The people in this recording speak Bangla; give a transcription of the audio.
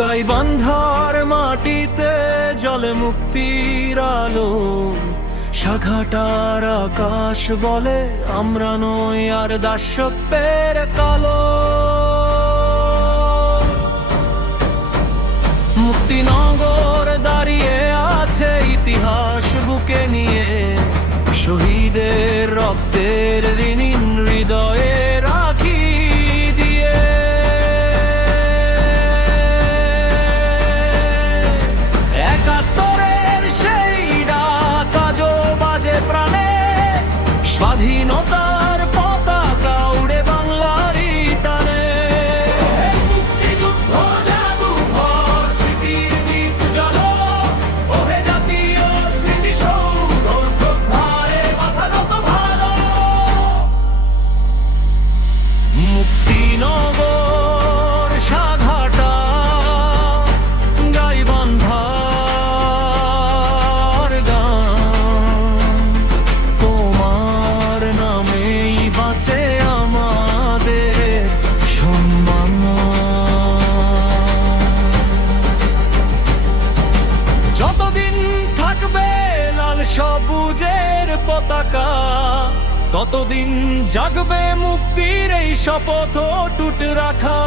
গাইবান্ধার মাটিতে জলে মুক্তির আলো, শাখাটার আকাশ বলে আমরা নই আর দাসত্বের কালো। মুক্তিনগর দাঁড়িয়ে আছে ইতিহাস বুকে নিয়ে, শহীদের রক্তের ঋণ হৃদয়ে রাখি দিয়ে। একাত্তরের সেই ডাক আজও বাজে প্রাণে, স্বাধীনতার পতাকা উড়ে বাংলারই টানে। মুক্তিযুদ্ধ জাদুঘর স্মৃতির দীপ জ্বালো, ওহে জাতীয় স্মৃতিসৌধ শ্রদ্ধারে মাথা নত ভালো। মুক্তিনগর সাঘাটা গাইবান্ধার গান, তোমার নামেই বাঁচে আমাদের সম্মান। যতদিন থাকবে লাল সবুজের পতাকা, ততদিন জাগবে মুক্তির এই শপথ অটুট রাখা।